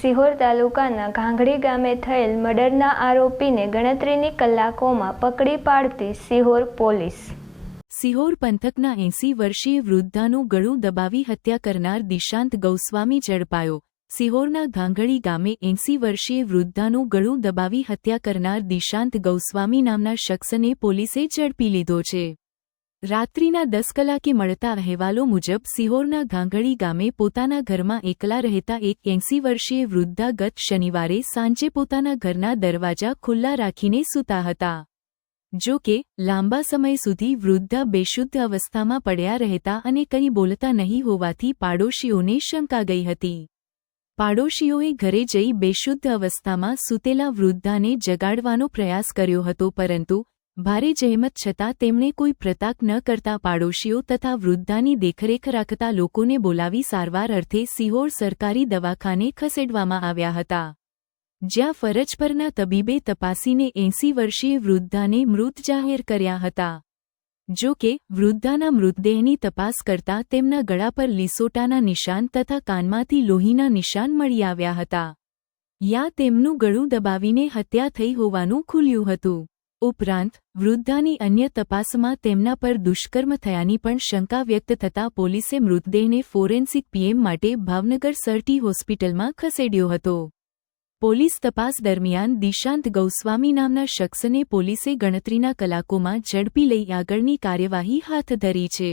સિહોર તાલુકાના ઘાંઘડી ગામે થયેલ મર્ડરના આરોપીને ગણતરીની કલાકોમાં પકડી પાડતી સિહોર પોલીસ. સિહોર પંથકના એંસી વર્ષીય વૃદ્ધાનું ગળું દબાવી હત્યા કરનાર દિશાંત ગૌસ્વામી ઝડપાયો. સિહોરના ઘાંઘડી ગામે એંસી વર્ષીય વૃદ્ધાનું ગળું દબાવી હત્યા કરનાર દિશાંત ગૌસ્વામી નામના શખ્સને પોલીસે ઝડપી લીધો છે. રાત્રિના દસ કલાકે મળતા અહેવાલો મુજબ સિહોરના ગાંગડી ગામે પોતાના ઘરમાં એકલા રહેતા એક એંસી વર્ષીય વૃદ્ધા ગત શનિવારે સાંજે પોતાના ઘરના દરવાજા ખુલ્લા રાખીને સૂતા હતા. જો કે, લાંબા સમય સુધી વૃદ્ધા બેશુદ્ધ અવસ્થામાં પડ્યા રહેતા અને કંઈ બોલતા નહીં હોવાથી પાડોશીઓને શંકા ગઈ હતી. પાડોશીઓએ ઘરે જઈ બેશુદ્ધ અવસ્થામાં સૂતેલા વૃદ્ધાને જગાડવાનો પ્રયાસ કર્યો હતો પરંતુ ભારે જહેમત છતાં તેમણે કોઈ પ્રતાક ન કરતા પાડોશીઓ તથા વૃદ્ધાની દેખરેખ રાખતા લોકોને બોલાવી સારવાર અર્થે સિહોર સરકારી દવાખાને ખસેડવામાં આવ્યા હતા. જ્યાં ફરજ પરના તબીબે તપાસીને એંસી વર્ષીય વૃદ્ધાને મૃત જાહેર કર્યા હતા. જો કે, વૃદ્ધાના મૃતદેહની તપાસ કરતા તેમના ગળા પર લીસોટાના નિશાન તથા કાનમાંથી લોહીના નિશાન મળી આવ્યા હતા. યા તેમનું ગળું દબાવીને હત્યા થઈ હોવાનું ખુલ્યું હતું. ઉપરાંત, વૃદ્ધાની અન્ય તપાસમાં તેમના પર દુષ્કર્મ થયાની પણ શંકા વ્યક્ત થતા પોલીસે મૃતદેહને ફોરેન્સિક પીએમ માટે ભાવનગર સરટી હોસ્પિટલમાં ખસેડ્યો હતો. પોલીસ તપાસ દરમિયાન દિશાંત ગૌસ્વામી નામના શખ્સને પોલીસે ગણતરીના કલાકોમાં ઝડપી લઈ આગળની કાર્યવાહી હાથ ધરી છે.